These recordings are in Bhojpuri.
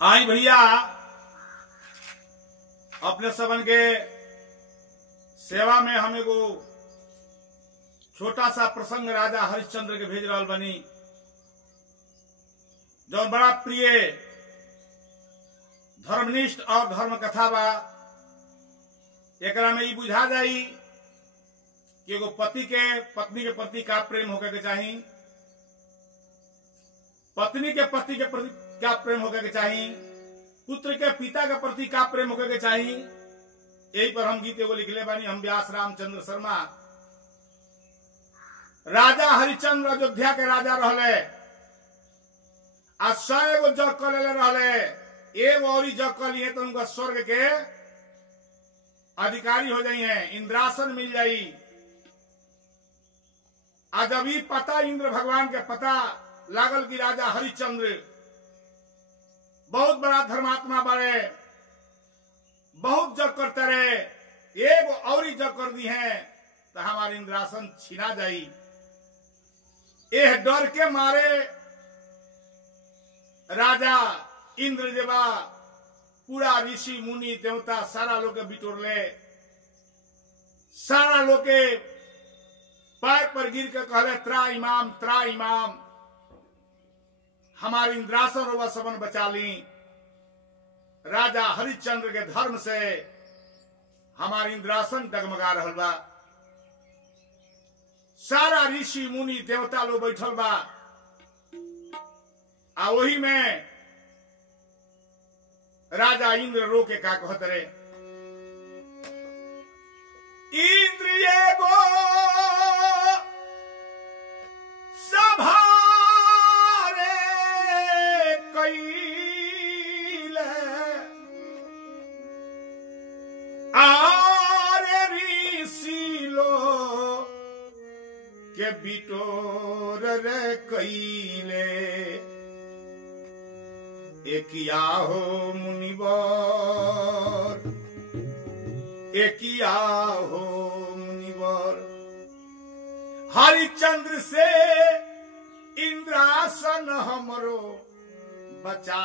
आई भैया अपने सबन के सेवा में हम एगो छोटा सा प्रसंग राजा हरिश्चंद्र के भेज रहा बनी, जो बड़ा प्रिय धर्मनिष्ठ और धर्म कथा बा। एकरा में ई बुझा जाई कि एगो पति के पत्नी के प्रति का प्रेम होकर के चाही, पत्नी के पति के प्रति क्या प्रेम होकर के चाही, पुत्र के पिता के प्रति का प्रेम होकर के चाही। यही पर हम गीत एगो लिखले बानी। हम व्यास रामचंद्र शर्मा। राजा हरिश्चंद्र अयोध्या के राजा रहले, आ 100 गो जग कर ले रहले। एक और जग कर लिए तो उनका स्वर्ग के अधिकारी हो जाई हैं, इंद्रासन मिल जाई। आज अभी पता इंद्र भगवान के पता लागल कि राजा हरिश्चंद्र बहुत बड़ा धर्मात्मा बड़े, बहुत जग करते रहे, एक और जग कर दी है तो हमारे इंद्रासन छीना जाई। यह डर के मारे राजा इंद्र देवा पूरा ऋषि मुनि देवता सारा लोग के बिटोर ले, सारा लोग के पैर पर गिर के कहले त्रा इमाम हमारी इंद्रासन रोवा सबन बचा ली। राजा हरिश्चंद्र के धर्म से हमारी इंद्रासन डगमगा रहल बा। सारा ऋषि मुनि देवता लोग बैठल बा, आ वही में राजा इंद्र रो के का कहत रे, इंद्र ये गो सभा रे कैले आरे ऋषि लो के बिटोर रे कैले। एकिया हो मुनिवर, एकिया हो मुनिवर, हरिश्चंद्र से इंद्रासन हमरो बचा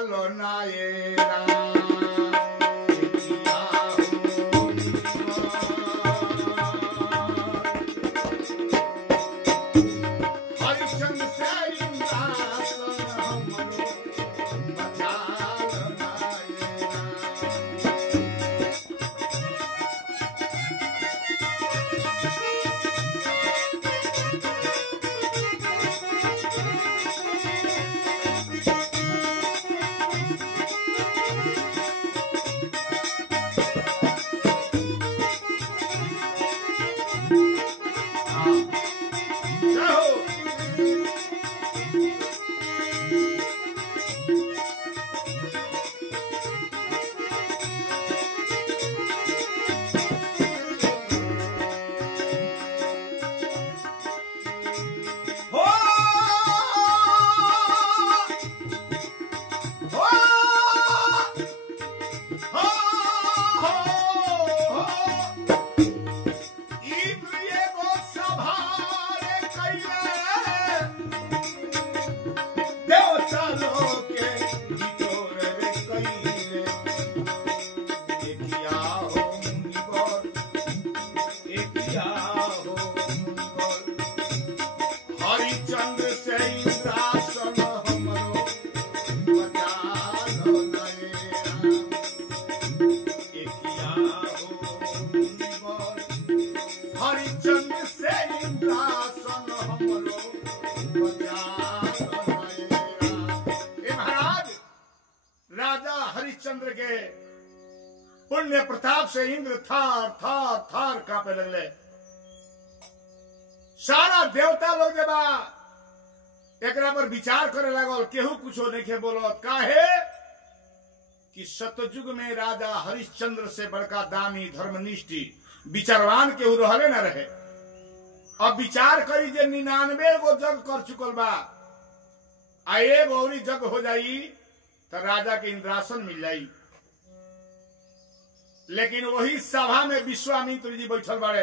लो नाये राम। एकिया हो मुनिवर, हरिश्चंद्र से इंद्रासन हमरो बचा लो नाये हरिश्चंद्र के पुण्य प्रताप से इंद्र थार थार थार कांपे लगले। सारा देवता लोग जब एकरा पर विचार करे लागल, केहू कुछो नहीं बोलत। काहे कि सतयुग में राजा हरिश्चंद्र से बड़का दानी धर्मनिष्ठी विचारवान केहू रहले न रहे। अब विचार करी जे 99 गो जग कर चुकल बा, आ एक और जग हो जाई तो राजा के इंद्रासन मिल जाई। लेकिन वही सभा में विश्वामित्र जी बैठल बड़े।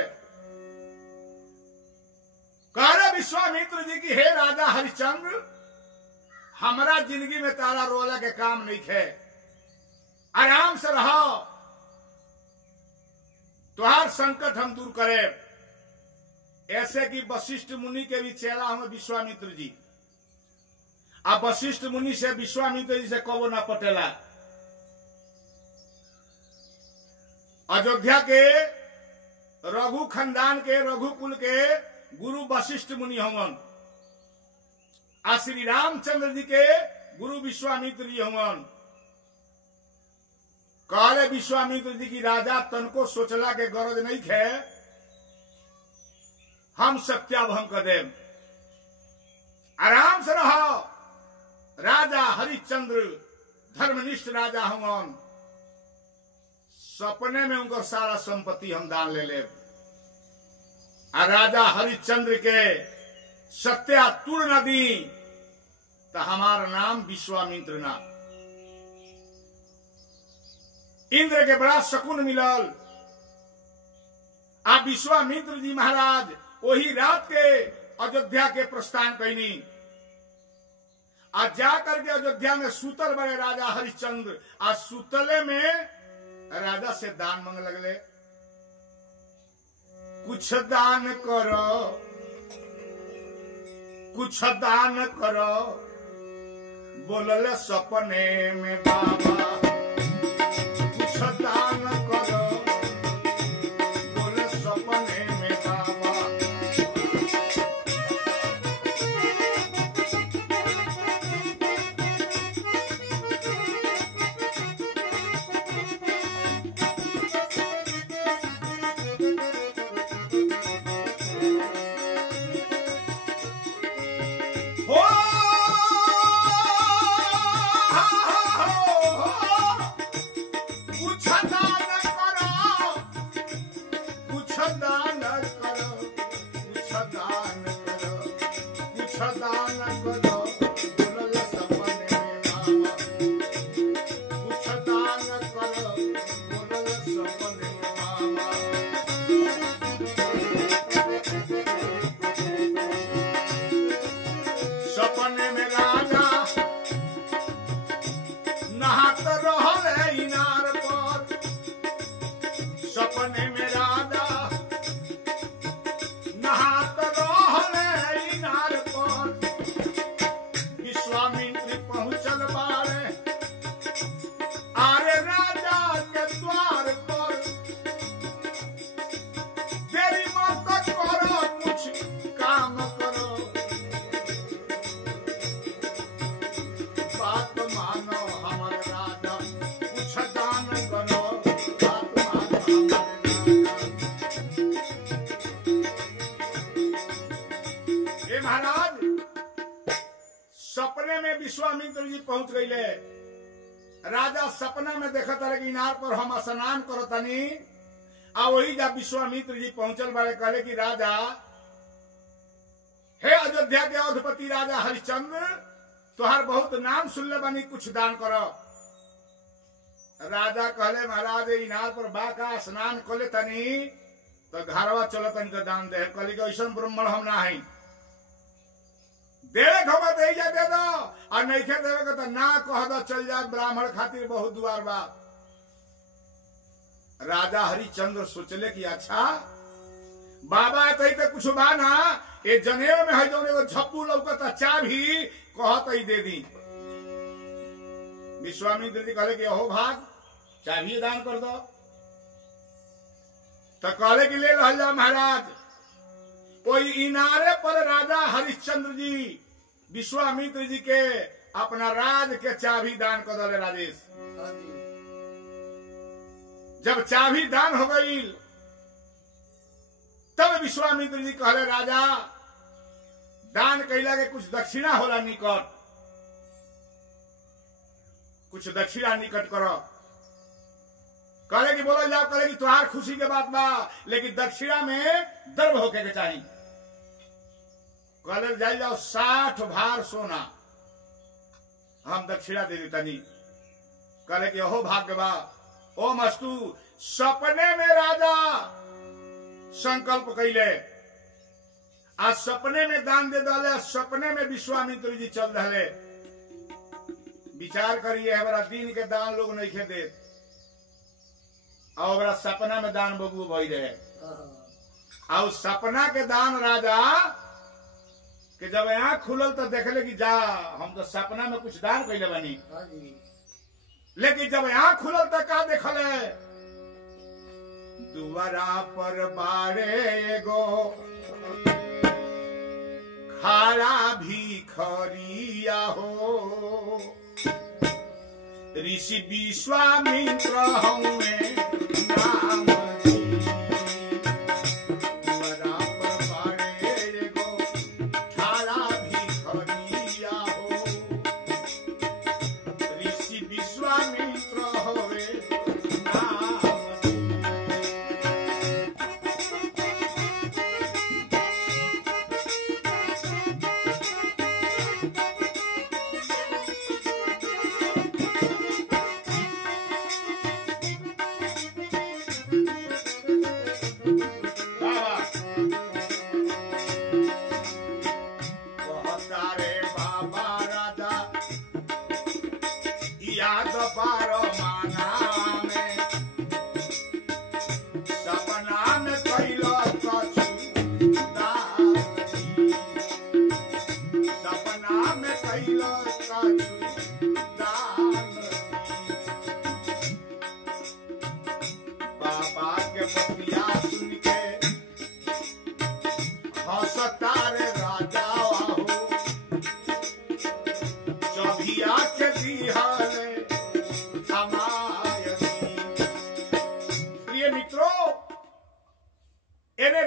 कह रहे विश्वामित्र जी की हे राजा हरिश्चंद्र, हमारा जिंदगी में तारा रोला के काम नहीं थे, आराम से रहो, तुहार संकट हम दूर करे। ऐसे कि वशिष्ठ मुनि के भी चेला हमें विश्वामित्र जी, अब वशिष्ठ मुनि से विश्वामित्र जी से कबो ना पटेला। अयोध्या के रघु खानदान के, रघुकुल के गुरु वशिष्ठ मुनि हवन, आ श्री रामचंद्र जी के गुरु विश्वामित्र जी हवन। कहले विश्वामित्र जी की राजा तनको सोचला के गरज नहीं थे, हम सत्याभंग कर दे, आराम से रहो। राजा हरिश्चंद्र धर्मनिष्ठ राजा हवन, सपने में उनका सारा संपत्ति हम दान ले ले। आ राजा हरिश्चंद्र के सत्या तुड़ न दी तो हमारा नाम विश्वामित्र ना। इंद्र के बड़ा शकुन मिलल। आ विश्वामित्र जी महाराज वही रात के अयोध्या के प्रस्थान कैनी। आज जाकर के अयोध्या में सूतल बड़े राजा हरिश्चंद्र। आज सूतले में राजा से दान मांग लगले, कुछ दान करो, कुछ दान करो। बोलले सपने में बाबा, कुछ दान करो। बोले सपने में बाबा, विश्वामित्र जी पहुंच गईले। राजा सपना में देखा तारे कि इनार पर हम स्नान करतनी। आ वही जब विश्वामित्र जी पहुंचल बारे कहले कि राजा, हे अयोध्या के अधिपति राजा हरिश्चंद्र, तुहार बहुत नाम सुनले बानी, कुछ दान करो। राजा कहले महाराज इनार पर बाका स्नान कले तनी तो घरवा चलो तनी तो दान दे। कहले कि ऐसा ब्राह्मण हम ना है, देवे खबर दे जा दे दो, और नहीं खे देवे को तो ना कह दो, चल जाए, ब्राह्मण खातिर बहुत दुआर बा। राजा हरिश्चंद्र सोचले कि अच्छा बाबा तो कुछ बा ना, ये जनेव में है जो एगो झप्पू लौकता चाभी कहत ही दे दी। विश्वामित्र जी कहले कि अहो भाग, चाभी दान कर दो। तो कहले कि ले रह जा महाराज। कोई इनारे पर राजा हरिश्चंद्र जी विश्वामित्र जी के अपना राज के चाबी दान कर दे। राजेश जब चाबी दान हो गई तब विश्वामित्र जी कहले राजा दान कैला के कुछ दक्षिणा होला निकट, कुछ दक्षिणा निकट करो। कहले कि बोलो जाओ। कहले कि तुहार खुशी के बात बा, लेकिन दक्षिणा में दर्भ होके के चाहिए। कहले जाई जाओ 60 भार सोना हम दक्षिणा दे देतनी। कहले कि ओहो भाग्य बा। ओ मस्तु सपने में राजा संकल्प कैले, आज सपने में दान दे दले। सपने में विश्वामित्र जी चल रहे। विचार करिए हमारा दिन के दान लोग नहीं खे दे और हमारा सपना में दान बबू भई रहे और सपना के दान राजा कि जब आँख खुलल तो देखले कि जा हम तो सपना में कुछ दान कैले बनी लेकिन जब आँख खुलल तो का देखल है दुआरा पर बाड़े गो खारा भिखरिया हो ऋषि विश्वामित्र हमें नाम दुआरा पर बाड़े गो खारा भिखरिया हो ऋषि विश्वामित्र हमें नाम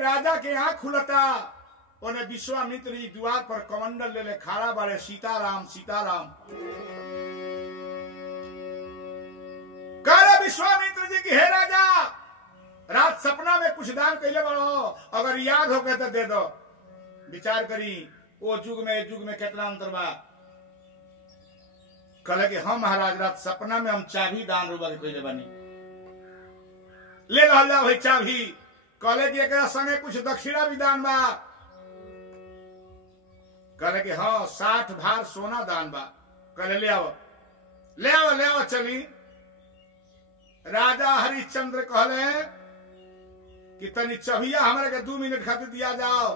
राजा के आंख खुलता उन्हें विश्वामित्र जी द्वार पर कमंडल ले ले खाड़ा बारे सीताराम सीताराम कह विश्वामित्र जी की हे राजा रात सपना में कुछ दान कैले बड़ो अगर याद हो गए तो दे दो विचार करी वो युग में कितना अंतर बा कल के हम महाराज रात सपना में हम चाबी दान रूबा कैले बनी ले रहा जाओ भाई चाबी कहले कि एकरा संगे कुछ दक्षिणा भी दान बा कहले कि हाँ 60 भार सोना दान बा कहले ले आओ चली राजा हरिश्चंद्र कहले कि तनी चबिया हमारे के 2 मिनट खातिर दिया जाओ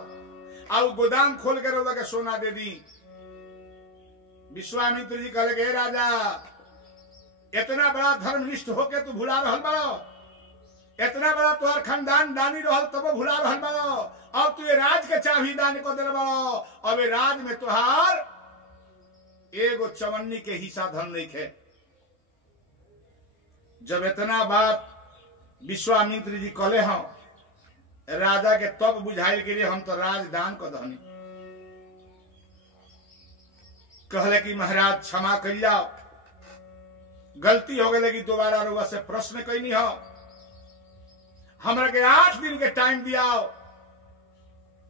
और गोदाम खोल के रोबा के सोना दे दी विश्वामित्र जी कहले कि राजा इतना बड़ा धर्मनिष्ठ होके तू भुला रहल बड़ो इतना बड़ा तोहर खानदान दानी रहल तब भुला रहल बड़ो अब तू ये राज के चाबी दान को दे बड़ो अब ये राज में तोहार एगो चवन्नी के हिस्सा धन नहीं खे जब इतना बात विश्वामित्र जी कहले हम राजा के तब बुझाइल के लिए हम तो राजदान को धनी कहले कि महाराज क्षमा कर जाओ गलती हो गई दोबारा रुआ से प्रश्न कैनी हो हमरा के 8 दिन के टाइम दियाओ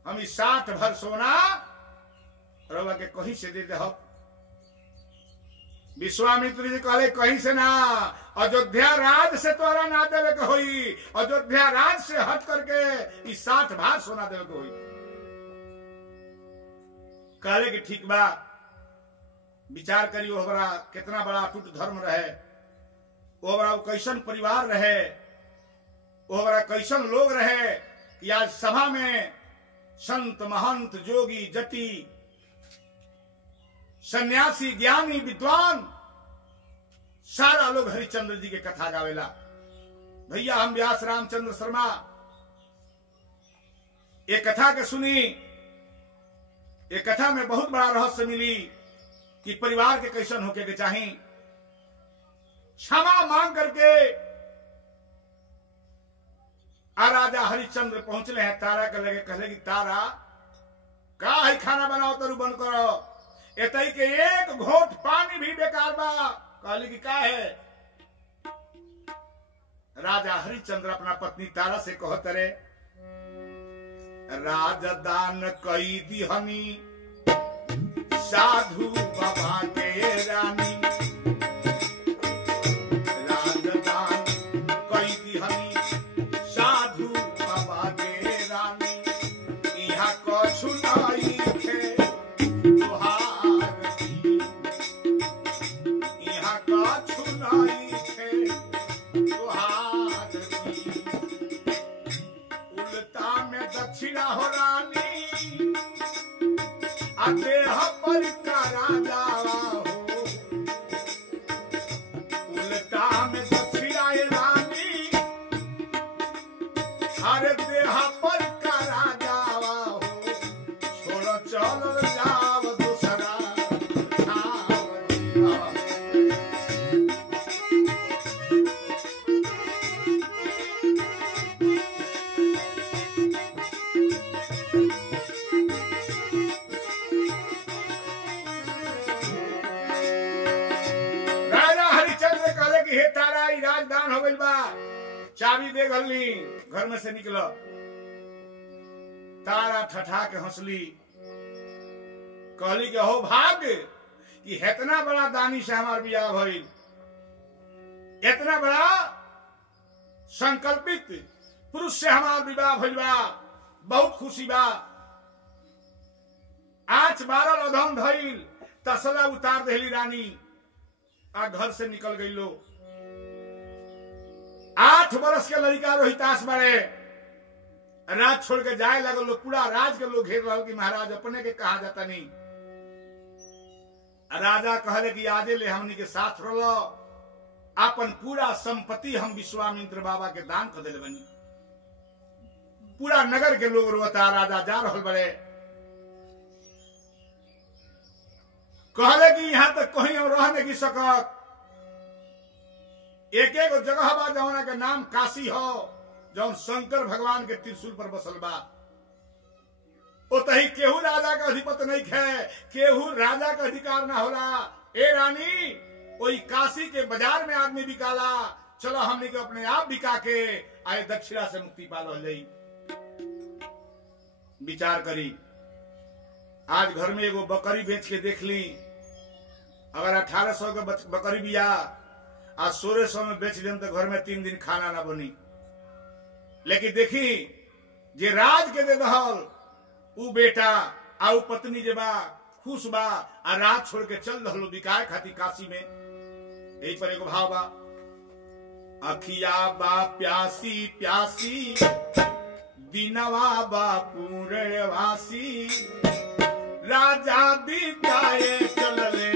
हम 60 भर सोना रवा के कहीं से दे दे विश्वामित्र जी कहले कहीं से ना अयोध्या राज से तोरा ना देवे के होई अयोध्या राज से हट करके 60 भार सोना देवे के होई कहले कि ठीक बा विचार करियो हमारा कितना बड़ा अटूट धर्म रहे वो हमारा कैसन परिवार रहे वो हमारा कैसन लोग रहे कि आज सभा में संत महंत जोगी जटी सन्यासी ज्ञानी विद्वान सारा लोग हरिश्चंद्र जी के कथा गावेला भैया हम व्यास रामचंद्र शर्मा एक कथा के सुनी एक कथा में बहुत बड़ा रहस्य मिली कि परिवार के कैसन होके के चाही क्षमा मांग करके राजा हरिश्चंद्र पहुंचले हैं तारा के लगे कहले कि तारा का है खाना बनाओ तरु बंद करो एतई के एक घोट पानी भी बेकार बा कहले कि का है राजा हरिश्चंद्र अपना पत्नी तारा से कहत रे राजदान कई दिहनी साधु बाबा के रानी राजदान कई दिहनी साधु बाबा के रानी यहाँ कछु नहीं थे तुहार कछु नहीं थे तुहार की उल्टा में दक्षिणा हो रानी देह पर का राजा हो उल्टा में दक्षिणा रानी अरे देह पर का राजा हो छोड़ चल जाव दूसरा राजदान हो गई बा चाबी दे गली घर में से निकलो तारा ठठा के हंसली कहली के हो भाग्य कि इतना बड़ा दानी से हमार बियाह भइल इतना बड़ा संकल्पित पुरुष से हमार विवाह भइल बा बहुत खुशी बा आज 12 अधम धइल तसला उतार देली रानी आ घर से निकल गई लो 8 बरस के लड़का रोहितास बड़े राज छोड़ के जाए लगल लोग पूरा राज के लोग घेर रहा कि महाराज अपने के कहा जाता नहीं राजा कहले कि आजे ले हमनी के साथ रहो अपन पूरा संपत्ति हम विश्वामित्र बाबा के दान कर दिले बनी पूरा नगर के लोग रोता राजा जा रहल बड़े कहले कि यहां तक कहीं हम रह नहीं सकत एक एक जगह बा जौना के नाम काशी हो जौन शंकर भगवान के त्रिशूल पर बसल बा ओतही केहू राजा का अधिपति नहीं है केहू राजा का अधिकार ना होला ए रानी वही काशी के बाजार में आदमी बिकाला चलो हमने के अपने आप बिका के आए दक्षिणा से मुक्ति पालो जाई विचार करी आज घर में एगो बकरी बेच के देख ली अगर 1800 के बकरी बिया आज 1600 में बेच लें तो घर में 3 दिन खाना ना बनी लेकिन देखी जे राज के दे दहल उ बेटा आ पत्नी जे बा खुश बा आ राज छोड़ के चल रहलो बिकाए खाती काशी में यही पर एगो भाव बा अखिया बा प्यासी प्यासी दिनवा बा पूर्णवासी राजा बिकाए चलले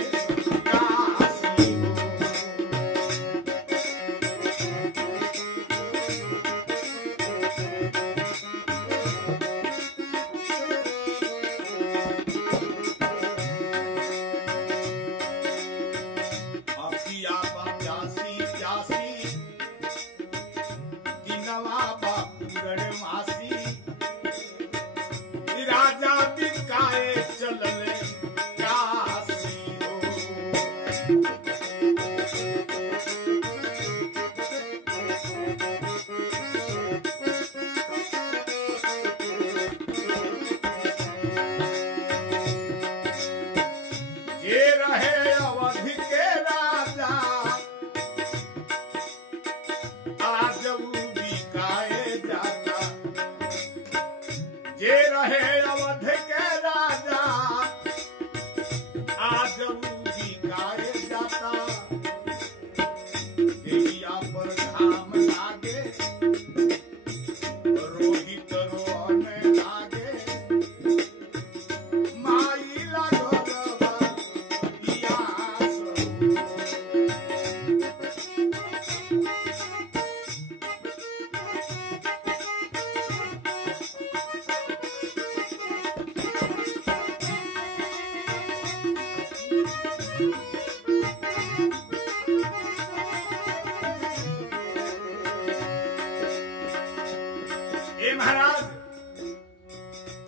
महाराज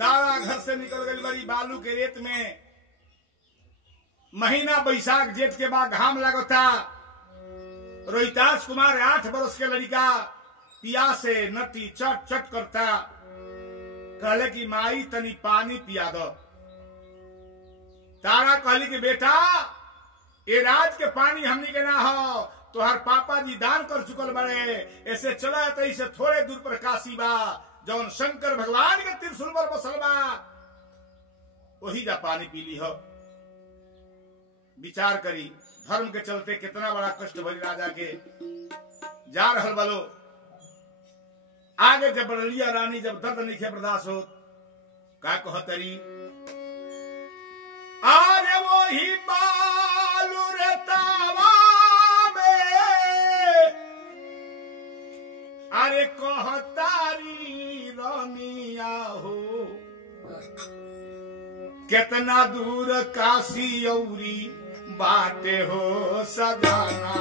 तारा घर से निकल गई बड़ी बालू के रेत में महीना बैसाख जेठ के बाद घाम लगता रोहितास कुमार 8 बरस के लड़का पिया से नटी चट चट करता कहले कि माई तनी पानी पिया दो तारा कहली कि बेटा ये राज के पानी हमनी के ना हो तोहर पापा जी दान कर चुकल बड़े ऐसे चला तो इसे थोड़े दूर पर काशी बा जौन शंकर भगवान के त्रिशूल पर बसल बा वही जा पानी पी ली हो विचार करी धर्म के चलते कितना बड़ा कष्ट भरी राजा के जा रहल बलो। आगे जब बढ़लिया रानी जब दर्द नहीं खे बर्दाश्त हो का कहतरी, अरे वो ही बालू रे तावा में, अरे कहतारी रनिया हो, कितना दूर काशी औरी बाटे हो सजाना।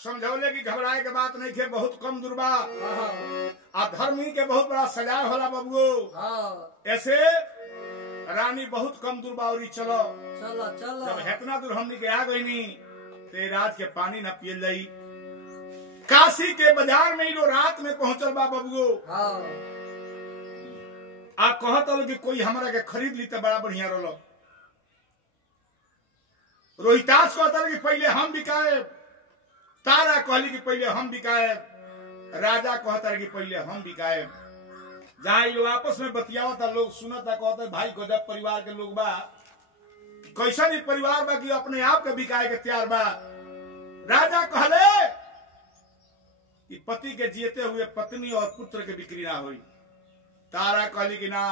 समझौले की घबराए के बात नहीं थे, बहुत कम दुर्बा आ धर्मी के बहुत बड़ा सजाए होला बबुओ। ऐसे रानी बहुत कम दुर्बा और चलो चलो चलो जब हेतना दूर हमनी के आ गई नी ते रात के पानी न पियल जाई। काशी के बाजार में लो रात में पहुंचल बा बबुओ। आ कहत कि कोई हमरा के खरीद ली तो बड़ा बढ़िया रहो। रोहितास कहता कि पहले हम बिकाए, तारा कहली कि पहले हम बिकाए, राजा कहता कि पहले हम बिकाए। जहां लोग आपस में बतियावता लोग सुनता कहता भाई गजब परिवार के लोग बा, कैसा नहीं परिवार बा कि अपने आप के बिकाए के तैयार बा। राजा कहले कि पति के जीते हुए पत्नी और पुत्र के बिक्री ना हुई। तारा कहली कि ना,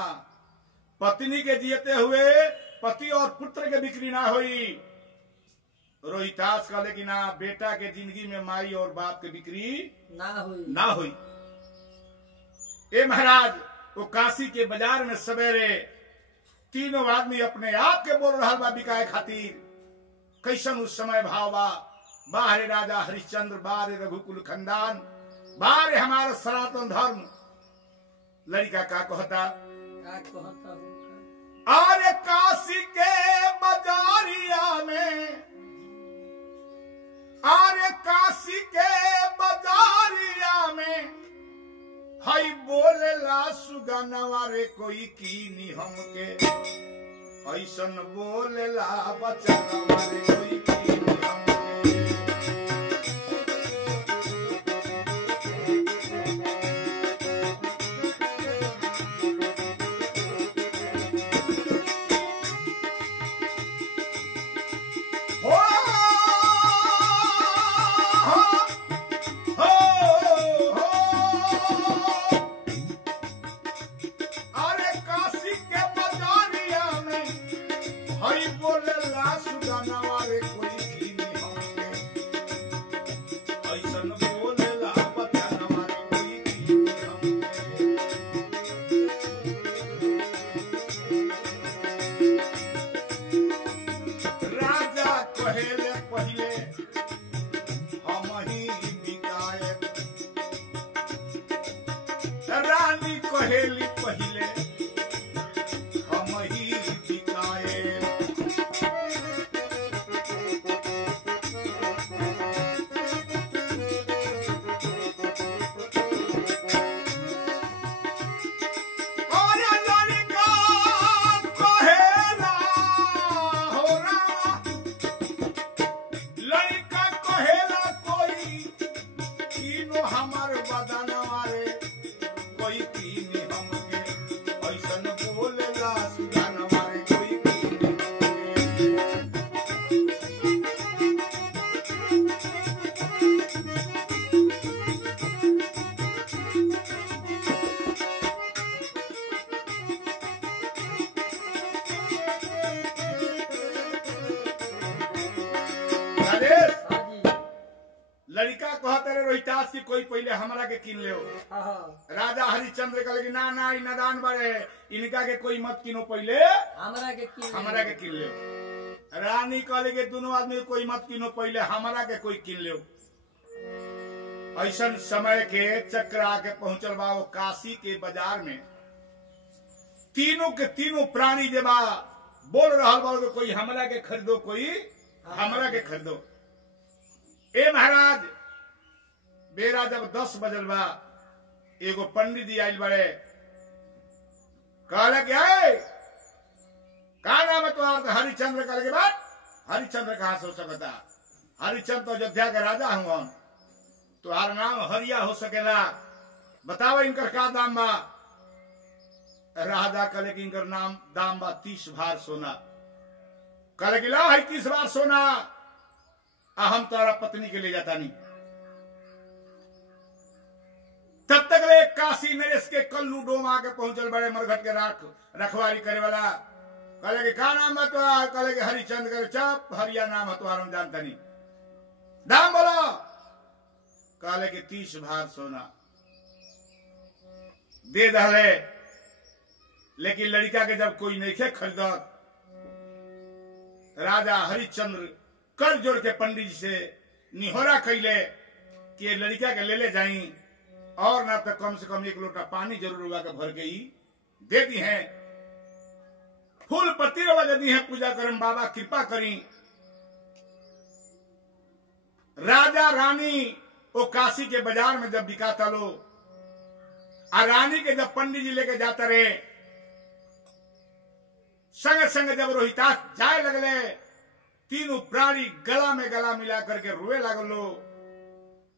पत्नी के जीते हुए पति और पुत्र के बिक्री ना हुई। रोहितास कहले कि ना, बेटा के जिंदगी में माई और बाप के बिक्री ना हुई। ए महाराज, वो काशी के बाजार में सवेरे तीनों आदमी अपने आप के बोल रहा बा बिकाए खातिर। कैसन उस समय भाव बा, बाहरे राजा हरिश्चंद्र, बाहरे रघुकुल खानदान, बाहरे हमारा सनातन धर्म। लड़का का कहता अरे काशी के बाजारिया में, अरे काशी के बाजारिया में हई बोलेला सुगनवा रे कोई कीनी हमके, ऐसन बोलेला बचनवा रे कोई कीनी हमके। हो रानी कहेली पहिले हम ही बिकाए और लड़का कहेला हो रामा लड़का कहेला कोई कीनो हमार बदनवा रे कोई कीने हमके ऐसन बोलेला सुदानवा रे कोई कीने राजेश हाँ जी लड़का कहते रहे रोहितास की कोई पहले हमरा के किन ले हाँ राजा हरिश्चंद्र कहले कि ना ना इ नादान बड़े इनका के कोई मत किनो पहले हमरा के की हमरा के किन ले रानी कहले कि दोनों आदमी के कोई मत किनो पहले हमरा के कोई किन ले ऐसन समय के चक्र आके पहुंचल बा वो काशी के बाजार में तीनों के तीनों प्राणी जे बा बोल रहल बा कि कोई हमरा के खरीदो कोई हमरा के खरीदो ए महाराज बेरा जब 10 बजल बा एगो पंडित जी आइल बड़े कहले कि आए का नाम है तुम्हारा हरिश्चंद्र कहले के बाद हरिश्चंद्र कहाँ से हो सकता हरिश्चंद्र तो अयोध्या के राजा हूँ हम तुम्हारा नाम हरिया हो सकेला बताओ इनकर का दाम बा राजा कहले कि इनकर नाम दाम बा 30 भार सोना कहले कि ला है 30 भार सोना हम तोरा पत्नी के ले जाता नहीं तब तक ले काशी नरेश के कल्लू डोमा के पहुंचल बड़े मरघट के रखवारी करे वाला कहले कि का नाम है तुम्हारा कहले कि हरिश्चंद्र करे चप हरिया नाम है तुम्हारा हम जानता नहीं दाम बोलो कहले कि 30 भार सोना दे दहले लेकिन लड़का के जब कोई नहीं खे खरीदत राजा हरिश्चंद्र कर जोड़ के पंडित जी से निहोरा कैले कि ये लड़का के ले जाई और ना तो कम से कम 1 लोटा पानी जरूर हुआ के भर के ही दे दी है फूल पत्ती रवा दी है पूजा करम बाबा कृपा करी राजा रानी वो काशी के बाजार में जब बिकाता लो आ रानी के जब पंडित जी लेके जाता रहे संग संग जब रोहितास जाए लगले तीनों प्राणी गला में गला मिला करके रोए लगलो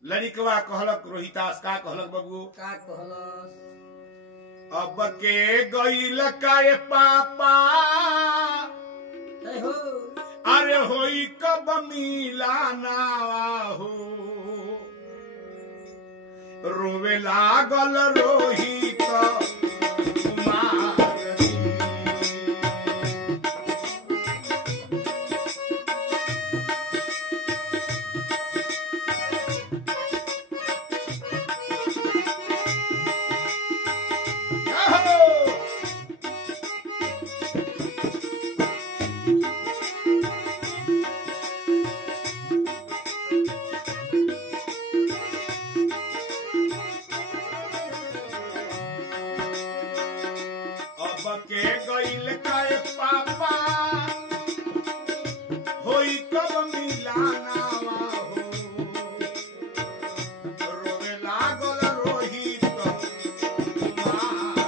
लड़िकवा कहलक रोहितास का कहलक बबू का कहलस अब के गईल काए पापा हो अरे होई कब मिलाना हो रोवे लागल रोहित कुमार के गईल काए पापा होई कब मिलाना हो रोवे लागल रोहित कुमार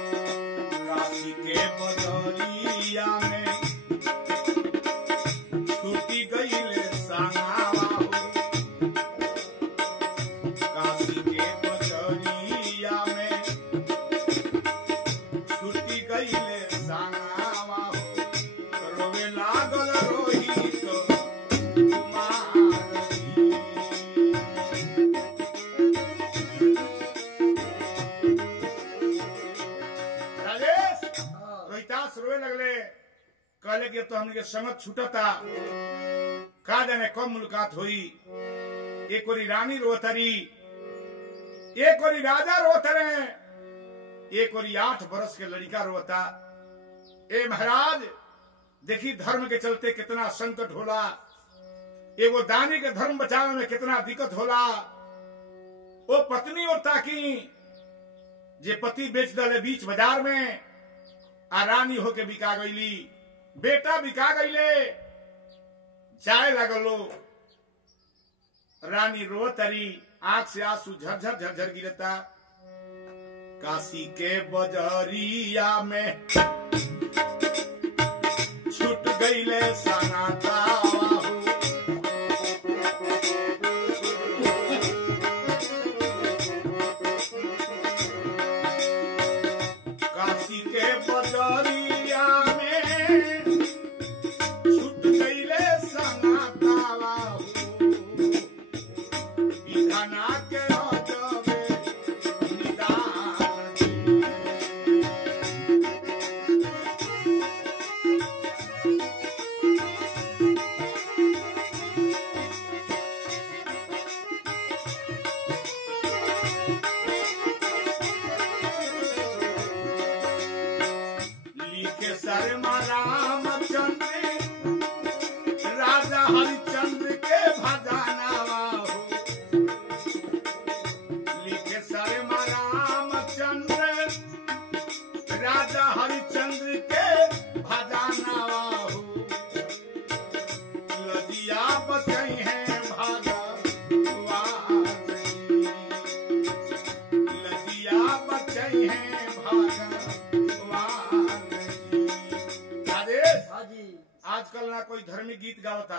काशी के बदरिया में छूटी गईले सांगावा हो काशी के बदरिया में छूटी गईले सांगावा हो रोवे लागल रोहित कुमार राजेश रोहितास रोए लगले कहले कि तो हमने के संगत छूटता का जाने कब मुलाकात हुई एक ओरी रानी रोतरी एक ओरी राजा रोत रहे, एक ओरी 8 बरस के लड़का रोता। ए महाराज देखी धर्म के चलते कितना संकट होला, एगो दानी के धर्म बचावे में कितना दिक्कत होला। वो पत्नी और ताकी जे पति बेच दले बीच बाजार में, आ रानी होके बिका गईली, बेटा बिका गईले, जाए लगलो। रानी रो तरी, आंख से आंसू झरझर झरझर गिरता। काशी के बजरिया में छूट गईले सनाता आजकल ना कोई धर्मी गीत गावता,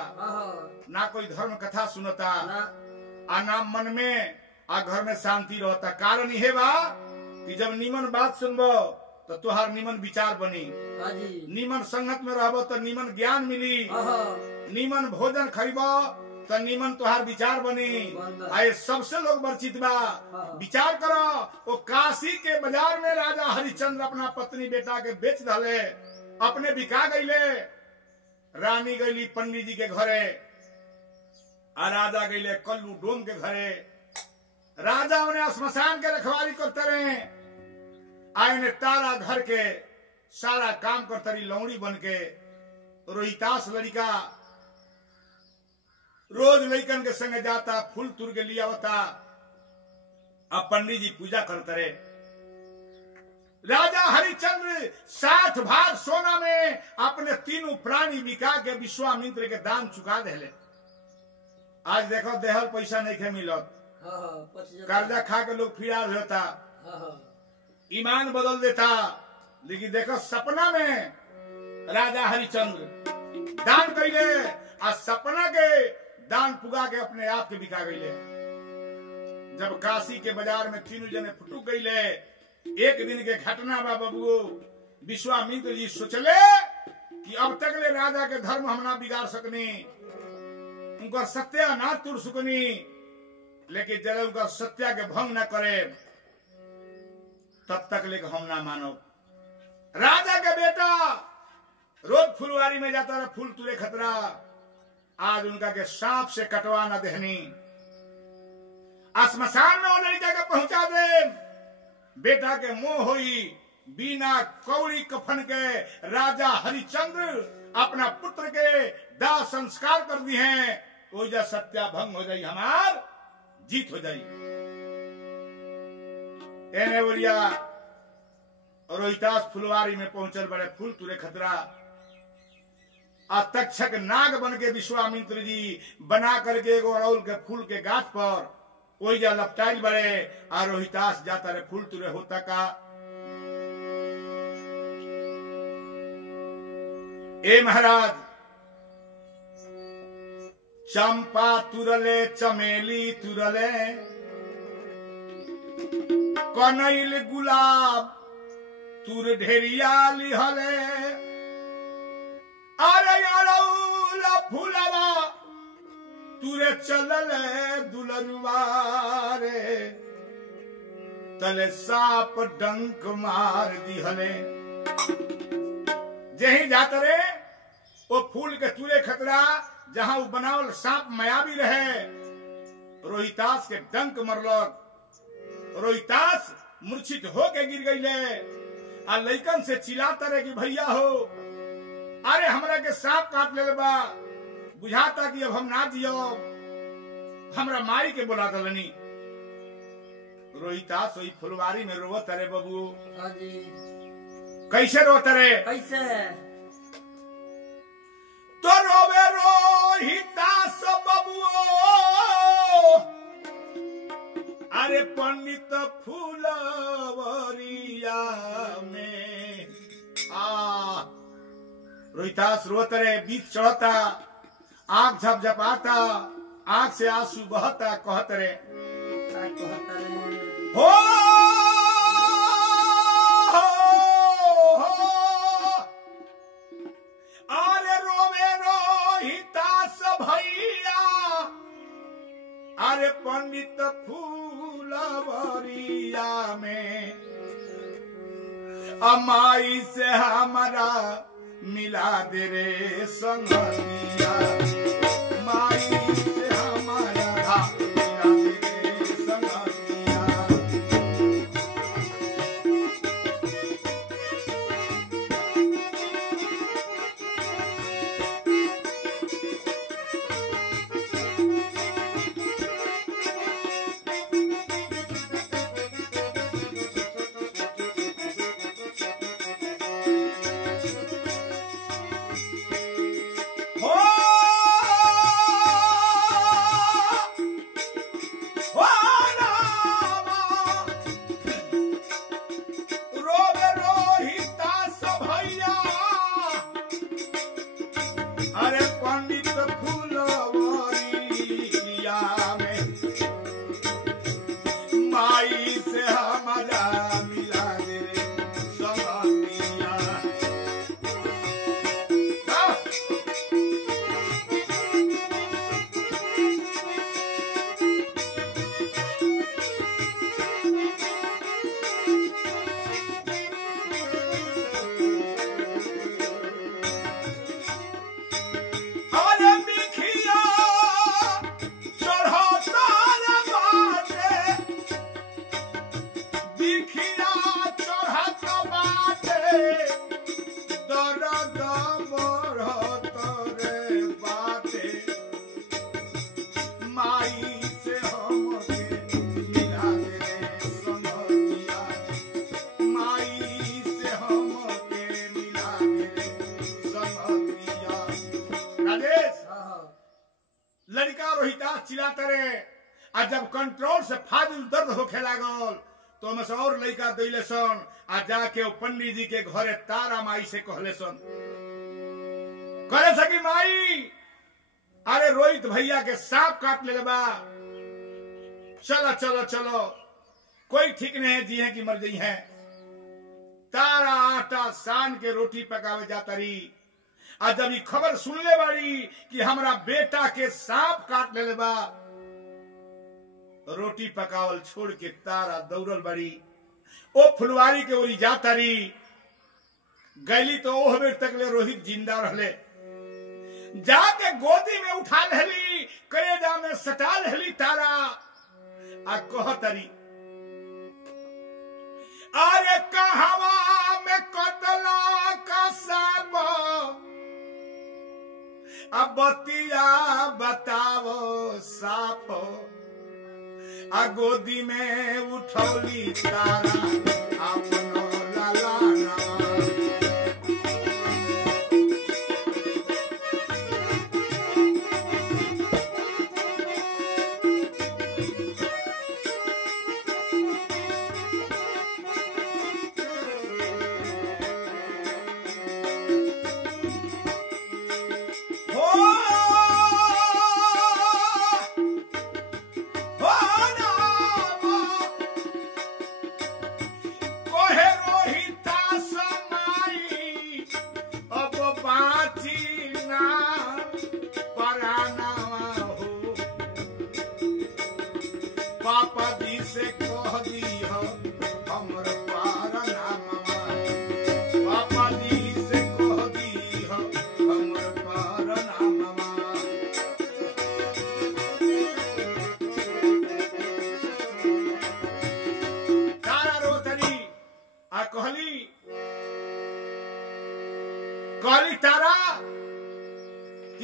ना कोई धर्म कथा सुनता, आ ना मन में आ घर में शांति रहता। कारण यह बा कि जब निमन बात सुनबो तो तुहार निमन विचार बनी, निमन संगत में रहबो तो निमन ज्ञान मिली, निमन भोजन खरीबो तो निमन तुहार विचार बनी। आए सबसे लोग वर्चित बा। विचार करो, वो काशी के बाजार में राजा हरिश्चंद्र अपना पत्नी बेटा के बेच दले, अपने बिका गईले। रानी गईली पंडित जी के घरे, आ राजा गईले कल्लू डोम के घरे। राजा उन्हें श्मशान के रखवाली करते रहे, आए तारा घर के सारा काम करते रही लौड़ी बन के। रोहितास लड़का रोज लड़कन के संग जाता, फूल तुर के लिया होता, अब पंडित जी पूजा करते रहे। राजा हरिश्चंद्र 60 भाग सोना में अपने तीनों प्राणी बिका के विश्वामित्र के दान चुका देले। आज देखो देहल पैसा नहीं खे मिलत, कर्जा खा के लोग फिरार होता, ईमान बदल देता। लेकिन देखो सपना में राजा हरिश्चंद्र दान कइले, आ सपना के दान पुगा के अपने आप के बिका गईले। जब काशी के बाजार में तीनों जने फुटुक गईले, एक दिन के घटना बा बबुओ। विश्वामित्र जी सोचले कि अब तक ले राजा के धर्म हम ना बिगाड़ सकनी, उनका सत्या ना तोड़ सकनी, लेकिन जब उनका सत्या के भंग न करे तब तक ले हम ना मानो। राजा का बेटा रोज फुलवारी में जाता रहा, फूल तुरे खतरा। आज उनका के सांप से कटवा न देहनी, श्मशान में वो लड़का के पहुंचा दे। बेटा के मोह हुई, बिना कौड़ी कफन के राजा हरिश्चंद्र अपना पुत्र के दाह संस्कार कर दी हैं। वो जा सत्या भंग हो जाई, हमार जीत हो जाई। एने बोलिया रोहितास फुलवारी में पहुंचल बड़े फूल तुरे खतरा। तक्षक नाग बन के विश्वामित्र जी बना करके एगो अड़ौल के फूल के गाछ पर वही जा लपटाइल बड़े। आ रोहितास जाता रे फूल तुरे होता का। ए महाराज, चंपा तुरले, चमेली तुरले, कनैल गुलाब तुर ढेरिया लिहले। अरे अड़ौला फूलवा तुरे चलले दुलरुआ रे, तले साप डंक मार दिहले। जही जात रे वो फूल के तुरे खतरा, जहां वो बनावल सांप मायावी रहे, रोहितास के डंक मरलक। रोहितास मूर्छित होके गिर गईले आ लइकन से चिल्लाता रहे कि भैया हो, अरे हमरा के सांप काट ले बा, बुझाता कि अब हम ना जियो, हमरा माई के बोला दलनी। रोहितास वही फुलवारी में रोवत रे बबू। हाँ जी। कैसे रोत रे? कैसे? तो रोवे रोहितास बबुओ, अरे पंडित फुलवरिया में रोहितास रोत रे, बीच चढ़ता, आंख झपझपाता, आंख से आंसू बहता, कहत रे हो, अरे रोवे रोहितास भैया, अरे पंडित फूलवरिया में अमाई से हमारा मिला दे रे संगतिया, माई से हमारा मिला दे रे संगतिया। चिल्लाते रहे। आ जब कंट्रोल से फाजिल दर्द होखे लागल तो हम से और लड़का दिले सन आ जाके पंडित जी के घरे तारा माई से कहले सन, करे सकी माई, अरे रोहित भैया के सांप काट ले बा, चलो चलो चलो, कोई ठीक नहीं है, जी है कि मर गई है। तारा आटा सान के रोटी पकावे जाता रही। आज जब ये खबर सुन ले बाड़ी कि हमरा बेटा के सांप काट ले बा, रोटी पकावल छोड़ के तारा दौड़ल बड़ी ओ फुलवारी के ओरी जाता रही। गैली तो ओह बेर तक ले रोहित जिंदा रहले, जाके गोदी में उठा लेली, कलेजा में सटा लेली तारा आ कहतरी, अरे कहवा में कतला का सांप, अब बतिया बताओ साफ, आ गोदी में उठौली तारा अपनो लालाना।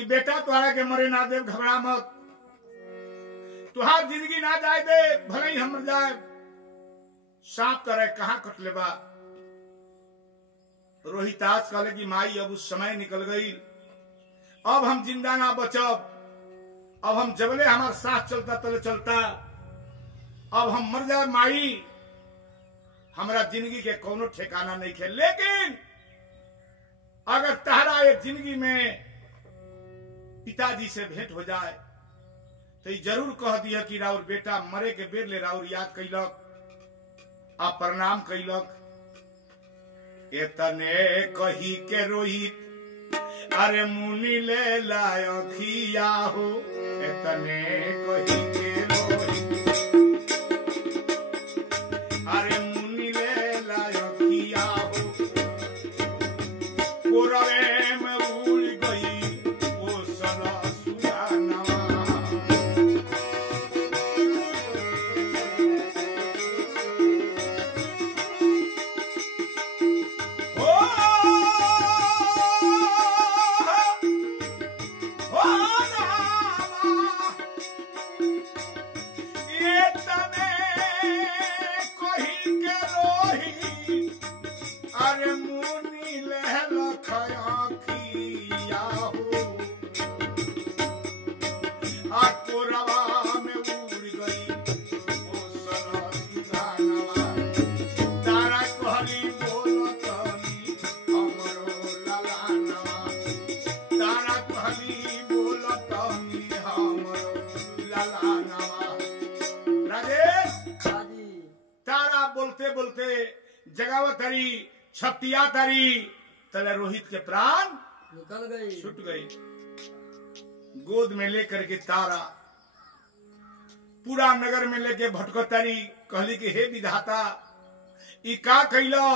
बेटा तुम्हारा के मरे ना दे, घबरा मत, तुहार जिंदगी ना जाए दे, भले ही हम मर जाए। सांप करे कहाँ कट लेबा। रोहिताज कहले कि माई अब उस समय निकल गई, अब हम जिंदा ना बचब, अब हम जबले हमार सांस चलता तले चलता, अब हम मर जाए माई, हमारा जिंदगी के कोनो ठिकाना नहीं खे। लेकिन अगर तहरा ये जिंदगी में पिताजी से भेंट हो जाए तो जरूर कह दिया कि राउर बेटा मरे के बेर ले राउर याद कैलक, आ प्रणाम कैलक। एतने कही के रोहित अरे मुनि ले लायखिया हो, एतने कही के रोहित अरे मुनि ले लायखिया हो, कोरवे में उड़ गई ओ सला सुगाना। अरे मुनि लहल खया किया हो, कोरवा में उड़ गई ओ सना सुगानवा। तारा कहली बोलतनी हमरो ललानवा, तारा कहली बोलतनी हमरो ललानवा। राजेश तारा बोलते बोलते जगावतरी छतिया तरी तले रोहित के प्राण निकल गई, छूट गई। गोद में लेकर के तारा पूरा नगर में लेके भटकतरी, कहली कि हे विधाता ई का कैलो,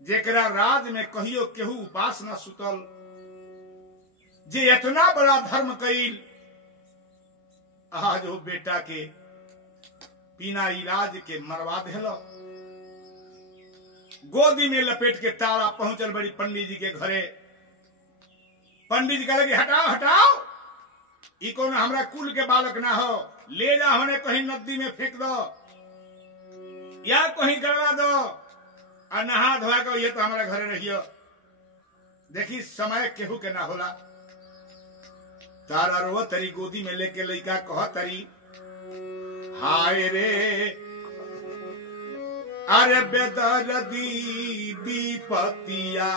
जेकरा राज में कहियो केहू उपास न सुतल, जे इतना बड़ा धर्म कैल, आज वो बेटा के बिना इलाज के मरवा देलो। गोदी में लपेट के तारा पहुंचल बड़ी पंडित जी के घरे। पंडित जी कहले कि हटाओ हटाओ, ई कौन हमरा कुल के बालक ना हो, ले जा होने कहीं नदी में फेंक दो या कहीं गड़वा दो और नहा धोआ के ये तो हमारे घरे रहियो। देखी समय केहू के ना होला। तारा रो तरी गोदी में लेके लइका कह तरी हाय रे अरे बेदर्दी विपतिया,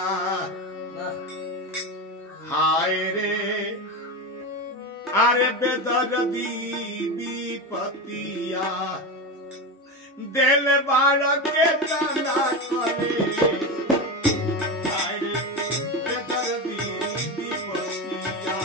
हाय रे अरे बेदर्दी विपतिया, दिल बाड़ के तना करे, हाय रे बेदर्दी विपतिया।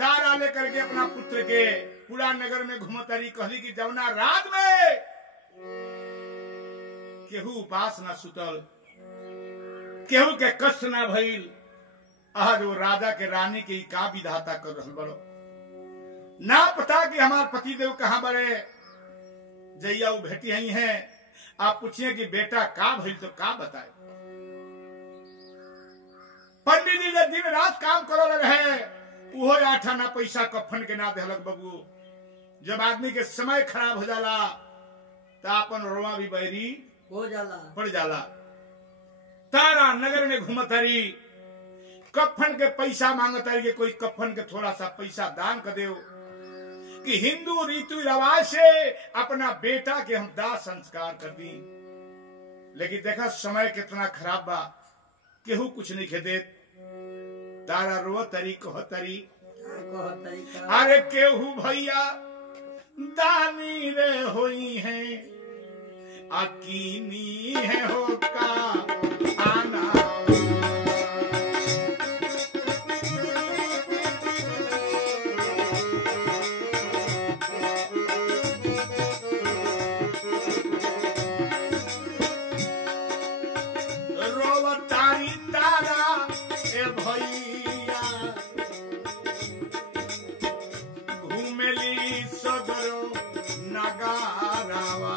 तारा लेकर के अपना पुत्र के पूरा नगर में घुमतरी, कहली कि जवना रात में केहू उपास ना सुतल, केहू के कष्ट ना भइल, आज वो राजा के रानी के का विधाता कर रहल बड़ो। ना पता कि हमार पतिदेव कहाँ बड़े, जैया वो भेटी ही हैं, आप पूछिए कि बेटा का भइल तो का बताए। पंडित जी जब दिन रात काम करो रहे, उहो 8 आना पैसा कफन के ना देहलक बबू। जब आदमी के समय खराब हो जाला तो अपन रोवा भी बैरी हो जाला पड़ जाला। तारा नगर में घूमतरी कफन के पैसा मांगता है कि कोई कफन के थोड़ा सा पैसा दान कर दो कि हिंदू रीति रिवाज से अपना बेटा के हम दाह संस्कार कर दी। लेकिन देखा समय कितना खराब बा, केहू कुछ नहीं खेदे। तारा रो तरी कह तरी अरे केहू भैया दानी रे होई है अकीनी है हो का आना। रोवतारी तारा ए भैया घूमेली सगरो नगारावा।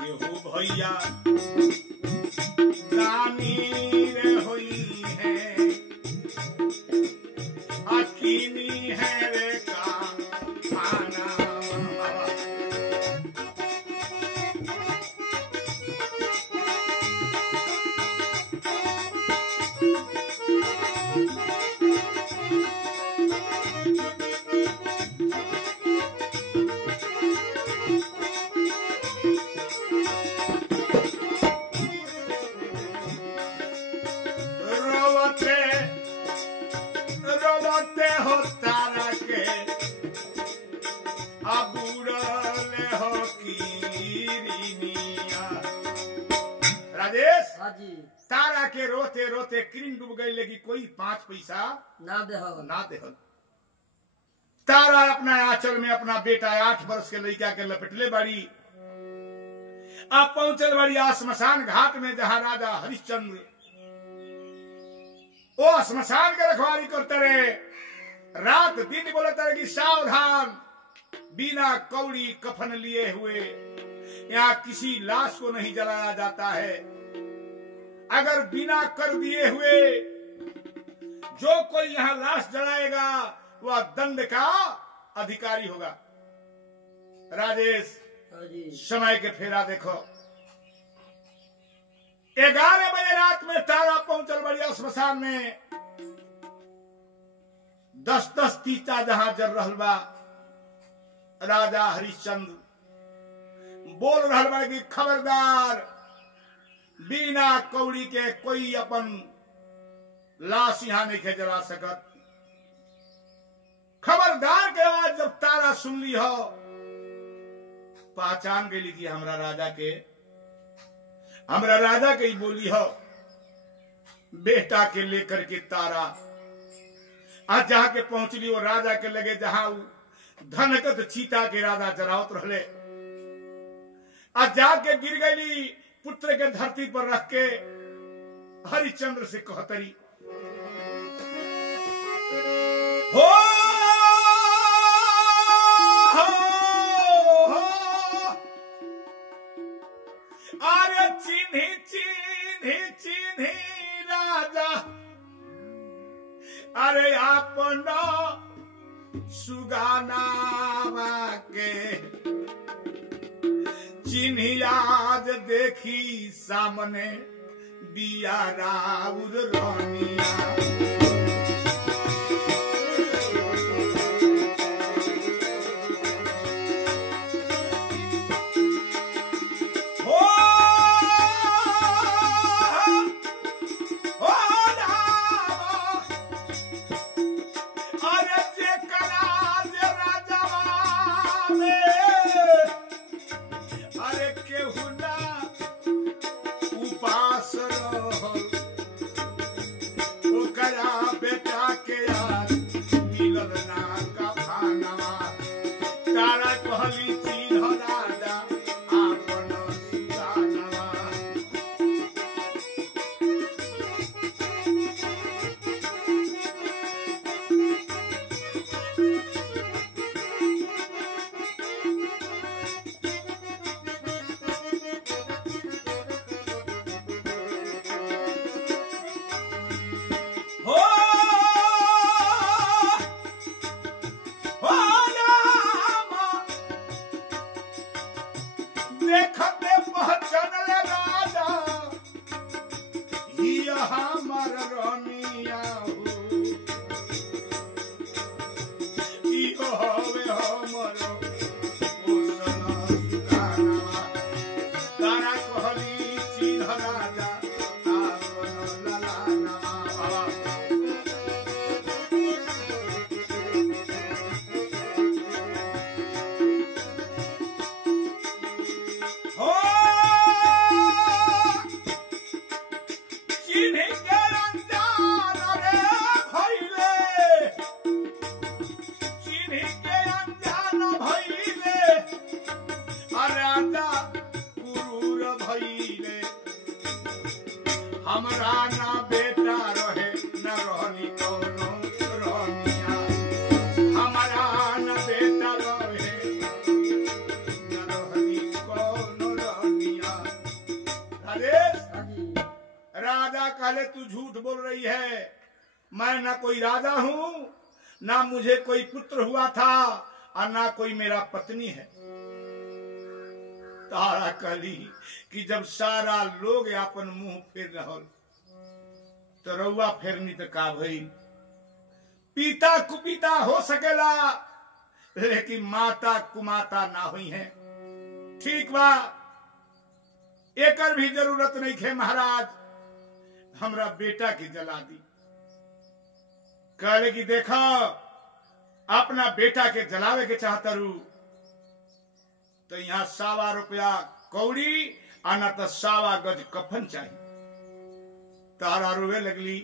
केहू भैया दानी रे होई है अकीनी है रे का खाना। रोवते रोवते हो तारा के अबूरले हो कीरिनिया। राजेश हाँ जी तारा के रोते रोते किरण डूब गई, लेकिन कोई 5 पैसा ना दे ना दे। तारा अपना आंचल में अपना बेटा 8 वर्ष के लड़का के लपेटले बाड़ी। अब पहुंचल बड़ी श्मशान घाट में जहां राजा हरिश्चंद्र वो श्मशान के रखवाली करते रहे। रात दिन बोलते रहे कि सावधान, बिना कौड़ी कफन लिए हुए यहाँ किसी लाश को नहीं जलाया जाता है। अगर बिना कर दिए हुए जो कोई यहाँ लाश जलाएगा वह दंड का अधिकारी होगा। राजेश हाँ जी समय के फेरा देखो। 11 बजे रात में तारा पहुंचल बढ़िया श्मशान में। 10-10 तीता जहां जल रहल बा। राजा हरिश्चंद्र बोल रहल बा कि खबरदार, बिना कौड़ी के कोई अपन लाश यहां नहीं जला सकत। खबरदार के आवाज जब तारा सुन ली हो, पहचान गई कि हमरा राजा के ही बोली हो। बेटा के लेकर के तारा आज जहां के पहुंचली वो राजा के लगे जहां धनकत चीता के राजा जरावत रहले। आज जाके गिर गई पुत्र के धरती पर रख के हरिश्चंद्र से कहतरी हो अरे चिन्ही चिन्ही चिन्ही राजा अरे अपना सुगानावा के चिन्ही आज देखी सामने बिया राउर रानिया। उपास रहल ओकरा देखते पहचान ले राजा ही हमर रानिया हो इहो हवे हमर ओसना सुदानवा तारा कहली चिन्ह राजा आपन ललानवा हो चिन्ह के अनजान रे भइले चिन्ह के अनजान भइले राजा गुरूर भइले हमरा ना बेटा रहे न रहनी कोनो रानिया हमरा ना बेटा रहे न रहनी कोनो रानिया राजेश हाँ जी राजा कहले तू झूठ बोल रही है मैं ना कोई राजा हूं ना मुझे कोई पुत्र हुआ था और ना कोई मेरा पत्नी है तारा कहली कि जब सारा लोग अपन मुंह फेर रहल तो रउआ फेरनी तो का भई पिता कुपिता हो सकेला लेकिन माता कुमाता ना हुई है ठीक बा एकर भी जरूरत नहीं थे महाराज हमरा बेटा की जला दी कहले कि देखो अपना बेटा के जलावे के चाहता रू तो यहाँ 1.25 रुपया कौड़ी आना तो 1.25 गज कफन चाहिए तारा रोवे लगली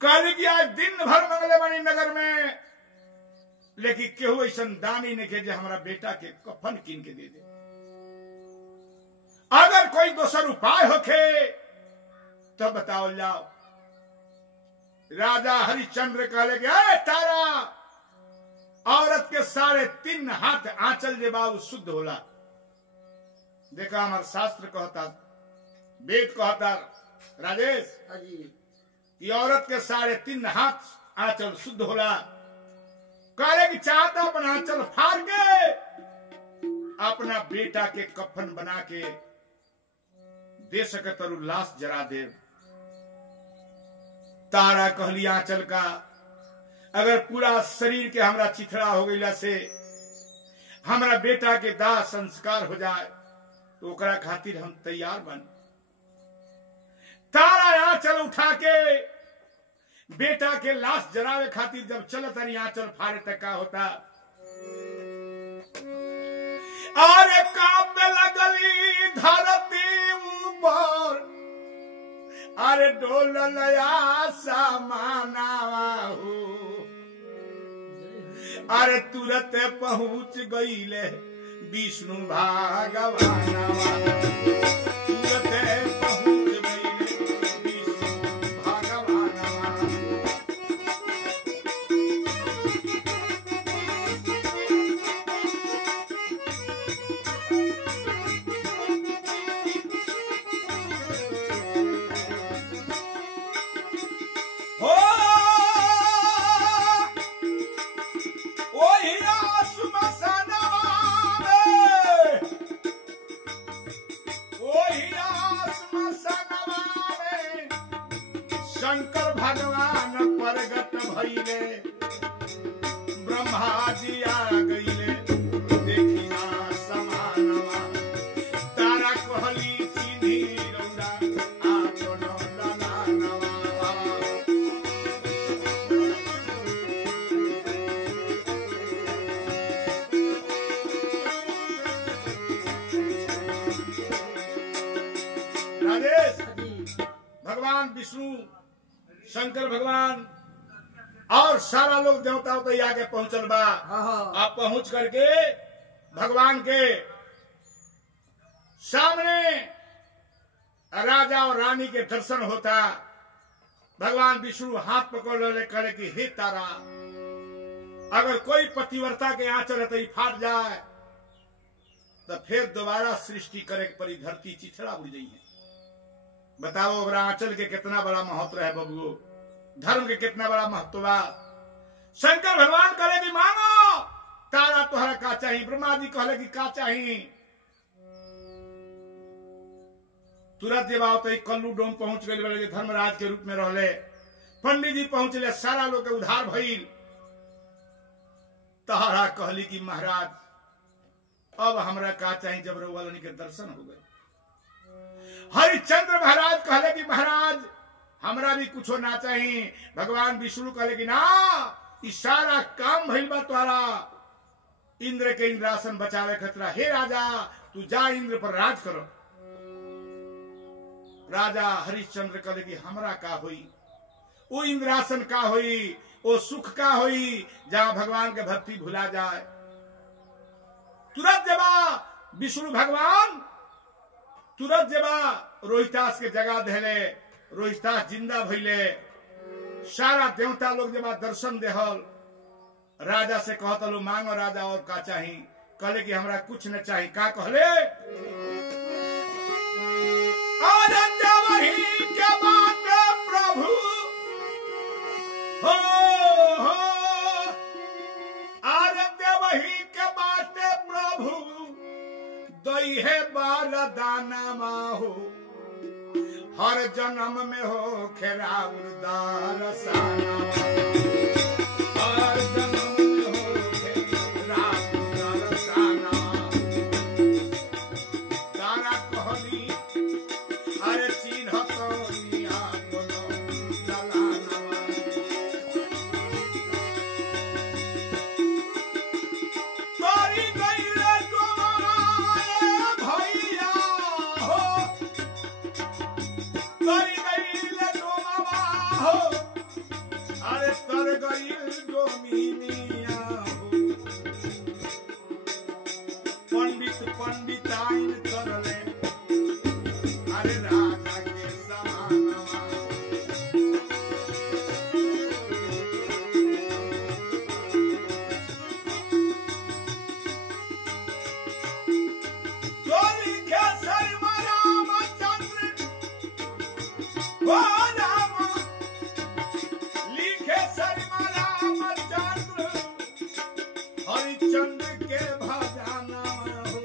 कहले कि आज दिन भर मंगले बनी नगर में लेकिन केहू ऐसा दानी नहीं के जे हमारा बेटा के कफन कीन के दे दे अगर कोई दूसर उपाय होखे तो बताओ जाओ राजा हरिश्चंद्र कहले कि अरे तारा औरत के 3.5 हाथ आंचल जे बाबू शुद्ध होला देखा हमार शास्त्र कहता वेद कहता राजेश हाँ जी कि औरत के 3.5 हाथ आंचल शुद्ध होला कहले कि चाहता अपना आंचल फाड़ के अपना बेटा के कफन बना के दे सके तरु लाश जरा दे तारा कहली आंचल का अगर पूरा शरीर के हमरा चिथड़ा हो गईला से हमरा बेटा के दाह संस्कार हो जाए तो ओकरा खातिर हम तैयार बन तारा आंचल उठा के बेटा के लाश जरावे खातिर जब चलत रही आंचल फाड़े तक का होता अरे काम में लगली धरती ऊपर अरे डोल लया समानावा हो अरे तुरंत पहुंच गईले विष्णु भगवानवा तुरंत पहुंच गईले विष्णु भगवानवा हो ओही आसमसनवा में ओही आसमसनवा में शंकर भगवान प्रगट भइले ब्रह्मा जी आ गईले देखी ना समानवा तारा कहली चिन्ही रौरा आपन ललानवा राजेश हाँ जी भगवान विष्णु शंकर भगवान और सारा लोग देवताओं तो आगे पहुंचल बा हाँ हाँ आप पहुंच करके भगवान के सामने राजा और रानी के दर्शन होता भगवान विष्णु हाथ पकड़ ले करे कि हे तारा अगर कोई पतिव्रता के आंचल तो फाट जाए तो फिर दोबारा सृष्टि करे के परी धरती चिथड़ा उड़ जाई है बताओ अब आंचल के कितना बड़ा महत्व है बबुओ धर्म के कितना बड़ा महत्व बा शंकर भगवान कहे कि मांगो तारा तोहरा का चाहिए ब्रह्मा जी कहले कि का चाहिए तुरंत जब आवते कल्लू डोम पहुंच गए बड़े धर्मराज के रूप में रहले। पंडित जी पहुंचले, सारा लोग के उधार भइल। तहरा कहली कि महाराज अब हमरा का चाहिए, जब रउवालनी के दर्शन हो गए। हरिश्चंद्र महाराज कहले कि महाराज हमरा भी कुछो ना चाहिए। भगवान विष्णु कहले कि ना, ई सारा काम भइल बा तोरा इंद्र के इंद्रासन बचावे खतरा। हे राजा तू जा इंद्र पर राज करो। राजा हरिश्चंद्र कहले कि हमरा का होई, वो इंद्रासन का होई, वो सुख का होई जहां भगवान के भक्ति भुला जाए। तुरंत जबा विष्णु भगवान तुरंत जबा रोहितास के जगह देले, रोहितास जिंदा भइले। सारा देवता लोग जबा दर्शन देहल, राजा से कहत लो मांगो राजा और का चाही। कहले कि हमरा कुछ न चाही। का कहले, आनंद वही के बात प्रभु हो, आनंद वही के बात प्रभु दई है बाल दाना माहो, हर जन्म में हो खेरा उदारसाना, हर जन्म में हो खेरा उदारसाना। तारा कहली अरे चिन्ह तो निया बोलो जलाना। तोरी गईले डोमाए भैया हो, तोरी गईले डोमावा हो, अरे तर गईल डोमिनिया हो। पंडित पंडिताइन करले अरे राजा के समानवा। तोरी केसरी रामचंद्र ओ राम, लिखे शर्मा रामचंद्र हरिश्चंद्र के भजना हो।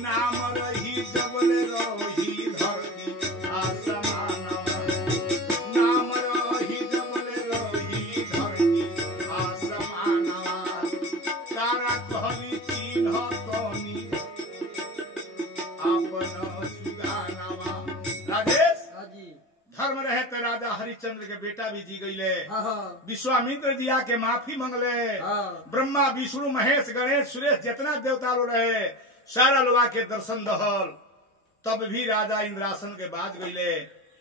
नाम रही जबल रही धरती आसमानवा, नाम रही जबल रही धरती आसमानवा। तारा कहली चिन्ह तोनी आपन सुगानवा। राजेश हाजी। धर्म रहे तो राजा हरिश्चंद्र के बेटा भी जी गईले। हाँ विश्वामित्र जी आके माफी मंगले। हाँ। ब्रह्मा विष्णु महेश गणेश सुरेश जितना देवता लोग रहे सारा लोग आके दर्शन दहल। तब भी राजा इंद्रासन के बाद गईले,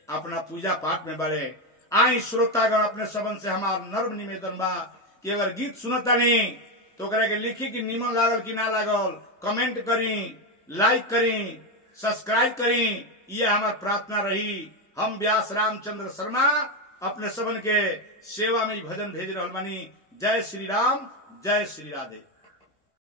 अपना पूजा पाठ में बढ़े। आई श्रोतागण अपने सबन से हमार नर्म निवेदन बा कि अगर गीत सुनता नहीं तो ओकरा के लिखी कि निमन लागल कि ना लागल, कमेंट करी, लाइक करी, सब्सक्राइब करी। ये हमार प्रार्थना रही। हम व्यास रामचंद्र शर्मा अपने सबन के सेवा में भजन भेज रहल बानी। जय श्री राम, जय श्री राधे।